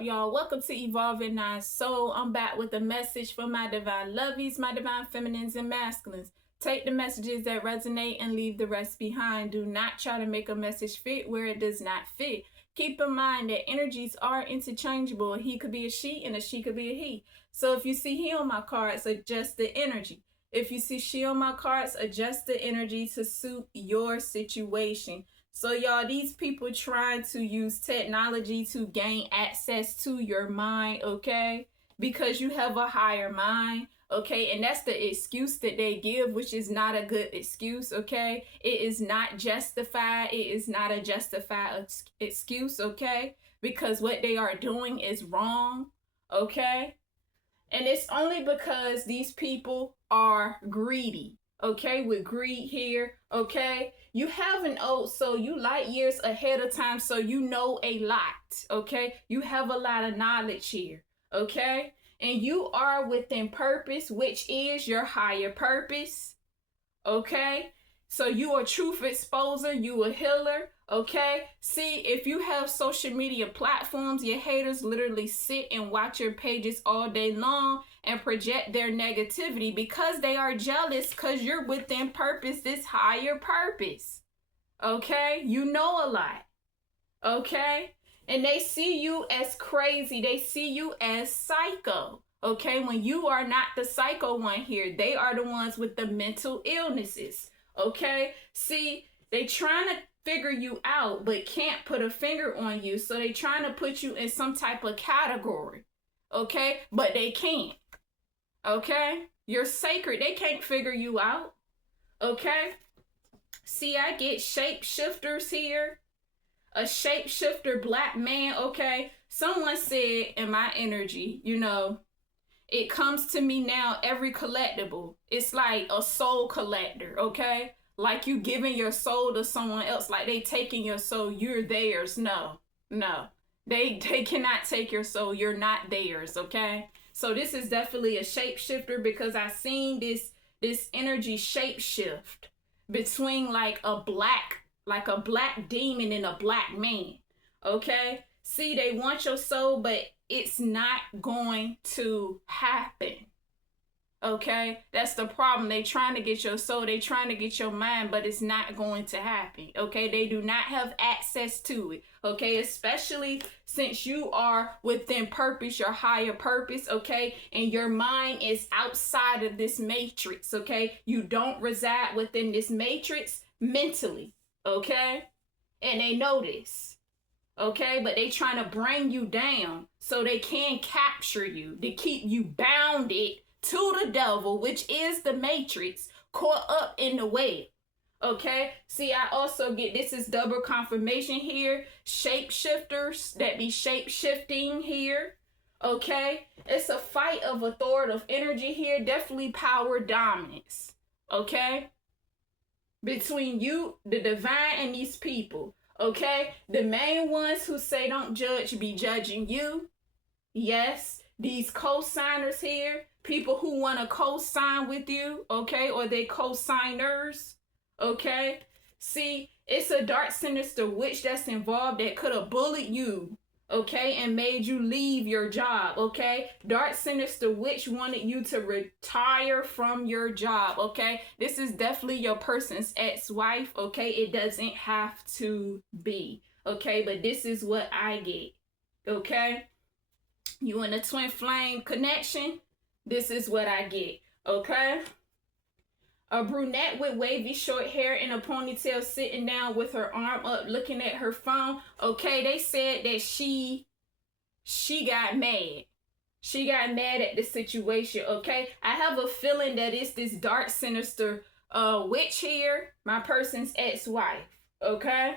up, y'all? Welcome to Evolving Nine Soul. I'm back with a message for my divine lovies, my divine feminines and masculines. Take the messages that resonate and leave the rest behind. Do not try to make a message fit where it does not fit. Keep in mind that energies are interchangeable. He could be a she and a she could be a he. So if you see he on my cards, adjust the energy. If you see she on my cards, adjust the energy to suit your situation. So y'all, these people trying to use technology to gain access to your mind, okay? Because you have a higher mind, okay? And that's the excuse that they give, which is not a good excuse, okay? It is not justified. It is not a justified excuse, okay? Because what they are doing is wrong, okay? And it's only because these people are greedy, okay? With greed here, okay? You have an old soul. You light years ahead of time, so you know a lot, okay? You have a lot of knowledge here, okay? And you are within purpose, which is your higher purpose, okay? So you are truth exposer, you a healer, okay? See, if you have social media platforms, your haters literally sit and watch your pages all day long and project their negativity because they are jealous because you're within purpose, this higher purpose, okay? You know a lot, okay? And they see you as crazy. They see you as psycho, okay? When you are not the psycho one here, they are the ones with the mental illnesses, okay? See, they trying to figure you out, but can't put a finger on you. So they trying to put you in some type of category, okay? But they can't, okay? You're sacred. They can't figure you out, okay? See, I get shapeshifters here. A shapeshifter black man, okay? Someone said in my energy, you know, it comes to me now, every collectible. It's like a soul collector, okay? Like you giving your soul to someone else, like they taking your soul, you're theirs. No. They cannot take your soul, you're not theirs, okay? So this is definitely a shapeshifter because I seen this energy shapeshift between like a black demon and a black man, okay? See, they want your soul, but it's not going to happen, okay? That's the problem. They trying to get your soul, they trying to get your mind, but it's not going to happen, okay? They do not have access to it, okay? Especially since you are within purpose, your higher purpose, okay? And your mind is outside of this matrix, okay? You don't reside within this matrix mentally, okay? And they know this, okay? But they trying to bring you down so they can capture you, to keep you bounded to the devil, which is the matrix, caught up in the web, okay? See, I also get, this is double confirmation here, shapeshifters that be shape-shifting here, okay? It's a fight of authoritative energy here, definitely power dominance, okay? Between you, the divine, and these people, okay? The main ones who say don't judge be judging you. Yes, these co-signers here, people who want to co-sign with you, okay? Or they co-signers, okay? See, it's a dark, sinister witch that's involved that could have bullied you, okay, and made you leave your job, okay? Dark, sinister witch wanted you to retire from your job, okay? This is definitely your person's ex-wife, okay? It doesn't have to be, okay? But this is what I get, okay? You in a twin flame connection, this is what I get, okay? A brunette with wavy short hair and a ponytail sitting down with her arm up looking at her phone. Okay, they said that she got mad. She got mad at the situation, okay? I have a feeling that it's this dark, sinister witch here, my person's ex-wife, okay?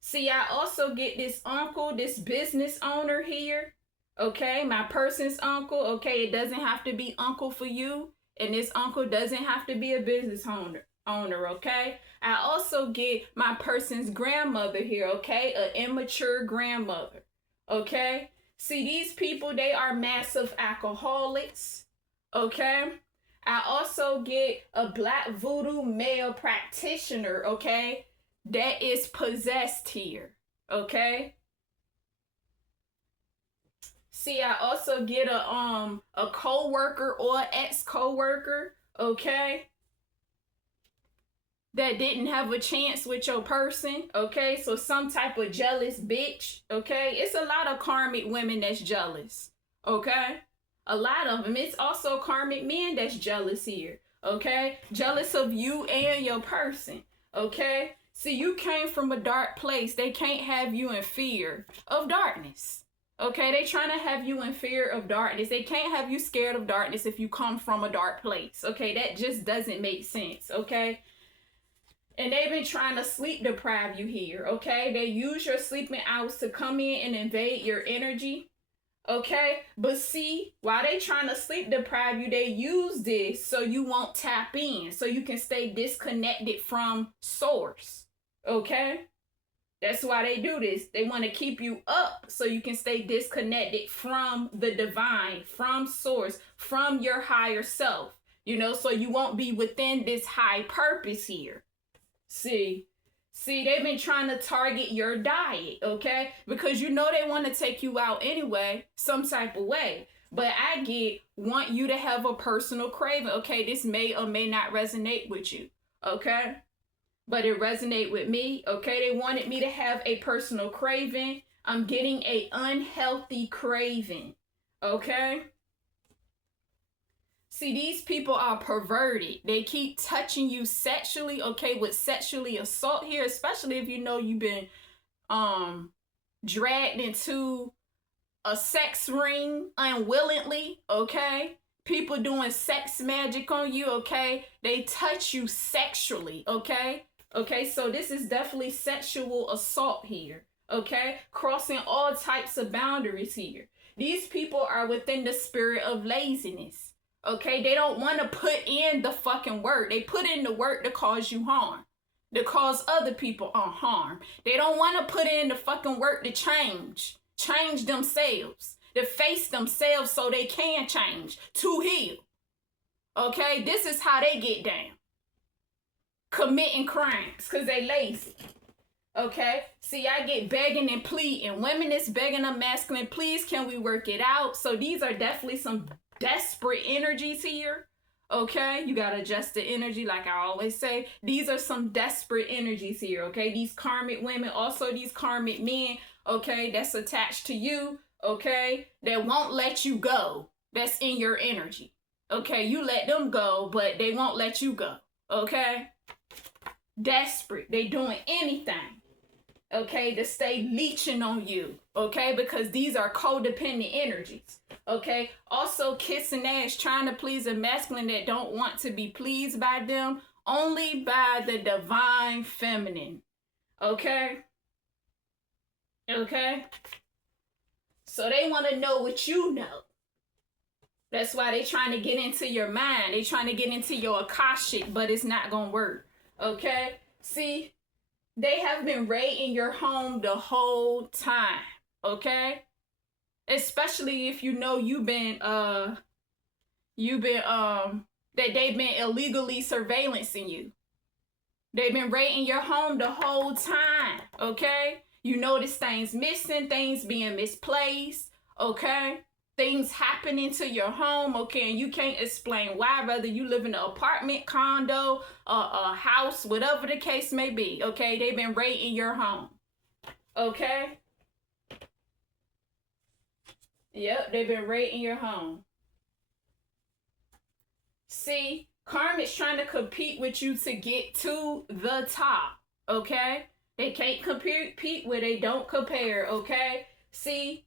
See, I also get this uncle, this business owner here, okay? My person's uncle, okay? It doesn't have to be uncle for you. And this uncle doesn't have to be a business owner, okay? I also get my person's grandmother here, okay? An immature grandmother, okay? See, these people, they are massive alcoholics, okay? I also get a black voodoo male practitioner, okay? That is possessed here, okay? See, I also get a co-worker or ex-co-worker, okay, that didn't have a chance with your person, okay? So some type of jealous bitch, okay? It's a lot of karmic women that's jealous, okay? A lot of them. It's also karmic men that's jealous here, okay? Jealous of you and your person, okay? See, you came from a dark place. They can't have you in fear of darkness. Okay, they trying to have you in fear of darkness. They can't have you scared of darkness if you come from a dark place. Okay, that just doesn't make sense. Okay, and they've been trying to sleep deprive you here. Okay, they use your sleeping hours to come in and invade your energy. Okay, but see, while they trying to sleep deprive you, they use this so you won't tap in, so you can stay disconnected from source. Okay. That's why they do this. They want to keep you up so you can stay disconnected from the divine, from source, from your higher self, you know, so you won't be within this high purpose here. See, they've been trying to target your diet, okay? Because you know they want to take you out anyway, some type of way. But I want you to have a personal craving, okay? This may or may not resonate with you, okay? But it resonate with me, okay? They wanted me to have a personal craving. I'm getting a unhealthy craving, okay? See, these people are perverted. They keep touching you sexually, okay, with sexually assault here, especially if you know you've been dragged into a sex ring unwillingly, okay? People doing sex magic on you, okay? They touch you sexually, okay? Okay, so this is definitely sexual assault here, okay? Crossing all types of boundaries here. These people are within the spirit of laziness, okay? They don't want to put in the fucking work. They put in the work to cause you harm, to cause other people harm. They don't want to put in the fucking work to change themselves, to face themselves so they can change, to heal, okay? This is how they get down. Committing crimes because they lazy. Okay, see, I get begging and pleading. Women is begging a masculine, please can we work it out? So these are definitely some desperate energies here. Okay, you gotta adjust the energy like I always say. These are some desperate energies here. Okay, these karmic women, also these karmic men, okay, that's attached to you, okay, that won't let you go, that's in your energy. Okay, you let them go, but they won't let you go. Okay, desperate. They doing anything, okay, to stay leeching on you, okay, because these are codependent energies, okay. Also kissing ass, trying to please a masculine that don't want to be pleased by them, only by the divine feminine, okay. So they want to know what you know. That's why they trying to get into your mind. They trying to get into your Akashic, but it's not gonna work. Okay, see, they have been raiding your home the whole time, okay? Especially if you know that they've been illegally surveillancing you. They've been raiding your home the whole time, okay? You notice things missing, things being misplaced, okay? Things happening to your home, okay, and you can't explain why, whether you live in an apartment, condo, a house, whatever the case may be, okay? They've been raiding your home, okay? Yep, they've been raiding your home. See, karma's trying to compete with you to get to the top, okay? They can't compete where they don't compare, okay? See,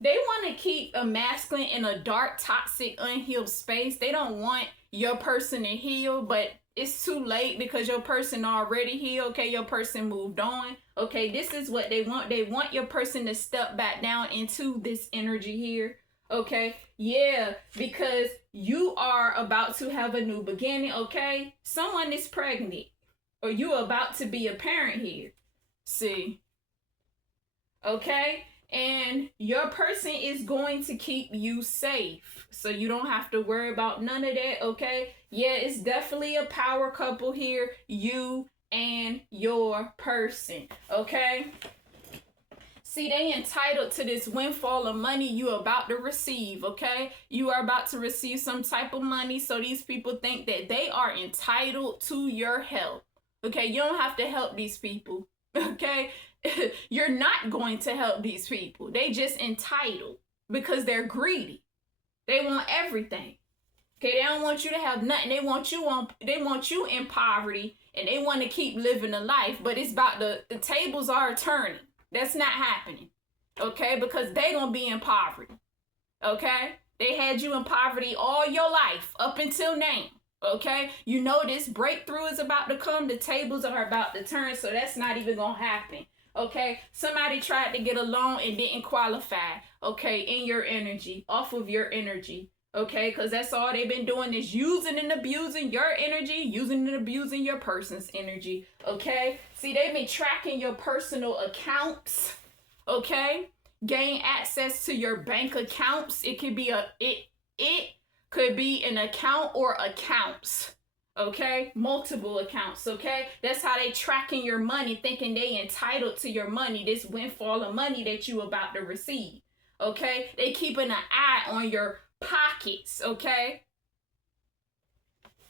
they want to keep a masculine in a dark, toxic, unhealed space. They don't want your person to heal, but it's too late because your person already healed. Okay, your person moved on. Okay, this is what they want. They want your person to step back down into this energy here. Okay, yeah, because you are about to have a new beginning. Okay, someone is pregnant or you're about to be a parent here. See, okay. And your person is going to keep you safe. So you don't have to worry about none of that, okay? Yeah, it's definitely a power couple here. You and your person, okay? See, they entitled to this windfall of money you about to receive, okay? You are about to receive some type of money, so these people think that they are entitled to your help, okay? You don't have to help these people, okay? You're not going to help these people. They just entitled because they're greedy. They want everything, okay? They don't want you to have nothing. They want you in poverty, and they want to keep living a life, but it's about the tables are turning. That's not happening, okay? Because they gonna be in poverty, okay? They had you in poverty all your life up until now, okay? You know this breakthrough is about to come. The tables are about to turn, so that's not even gonna happen, okay? Somebody tried to get a loan and didn't qualify, okay, in your energy, off of your energy, okay? Because that's all they've been doing is using and abusing your energy, using and abusing your person's energy, okay? See, they've been tracking your personal accounts, okay? Gain access to your bank accounts. It could be it could be an account or accounts, okay? Multiple accounts, okay? That's how they tracking your money, thinking they entitled to your money, this windfall of money that you about to receive, okay? They keeping an eye on your pockets, okay?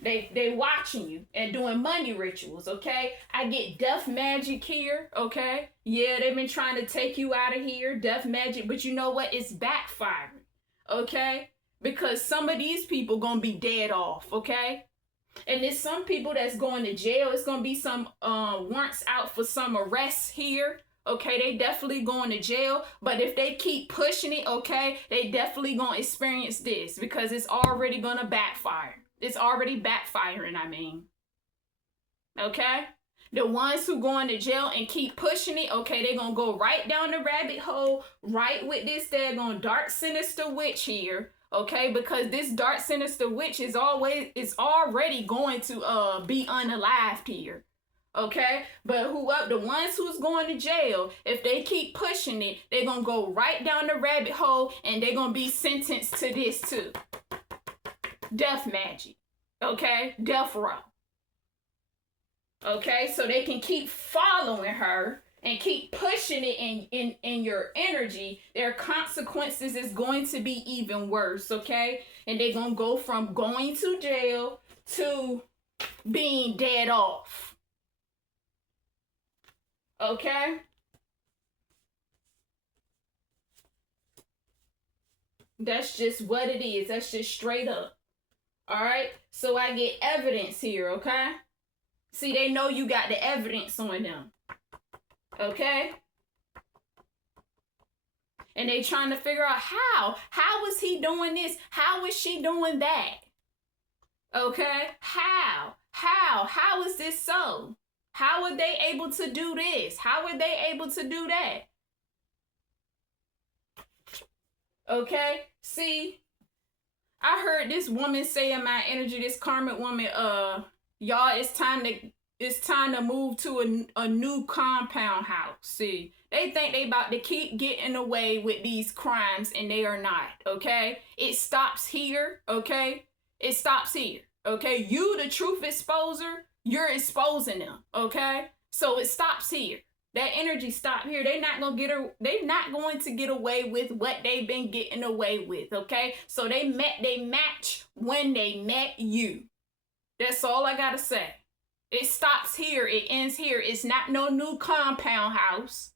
They watching you and doing money rituals, okay? I get death magic here, okay? Yeah, they've been trying to take you out of here, death magic, but you know what? It's backfiring, okay? Because some of these people gonna be dead off, okay? And there's some people that's going to jail. It's gonna be some warrants out for some arrests here. Okay, they definitely going to jail, but if they keep pushing it, okay, they definitely gonna experience this because it's already gonna backfire. It's already backfiring, I mean. Okay? The ones who going to jail and keep pushing it, okay, they're gonna go right down the rabbit hole, right with this daggone dark sinister witch here, okay? Because this dark sinister witch is already going to be unalived here. Okay, but the ones who's going to jail, if they keep pushing it, they're gonna go right down the rabbit hole and they're gonna be sentenced to this too. Death magic, okay, death row. Okay, so they can keep following her and keep pushing it in your energy. Their consequences is going to be even worse, okay? And they're gonna go from going to jail to being dead off. Okay? That's just what it is. That's just straight up. All right? So I get evidence here, okay? See, they know you got the evidence on them. Okay? And they trying to figure out how. How is he doing this? How is she doing that? Okay? How? How is this so? How are they able to do this? How are they able to do that? Okay? See, I heard this woman say in my energy, this karmic woman, y'all, it's time to move to a new compound house. See, they think they about to keep getting away with these crimes and they are not, okay? It stops here, okay? It stops here, okay? You, the truth exposer, you're exposing them, okay? So it stops here. That energy stopped here. They're not going to get away with what they've been getting away with, okay? So they match when they met you. That's all I gotta say. It stops here. It ends here. It's not no new compound house,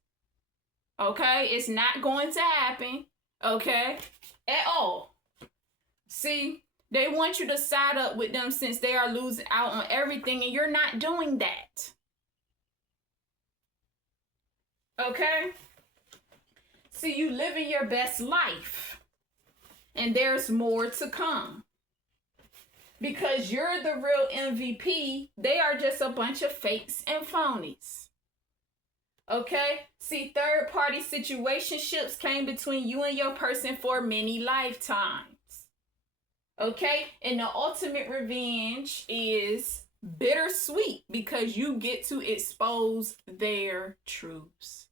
okay? It's not going to happen, okay? At all. See? They want you to side up with them since they are losing out on everything, and you're not doing that. Okay? See, you living your best life, and there's more to come. Because you're the real MVP, they are just a bunch of fakes and phonies. Okay? See, third-party situationships came between you and your person for many lifetimes. Okay, and the ultimate revenge is bittersweet because you get to expose their truths.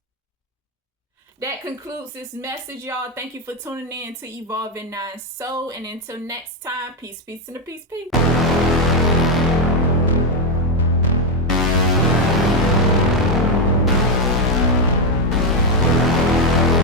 That concludes this message, y'all. Thank you for tuning in to Evolving Nine Soul. And until next time, peace, peace, and a peace, peace.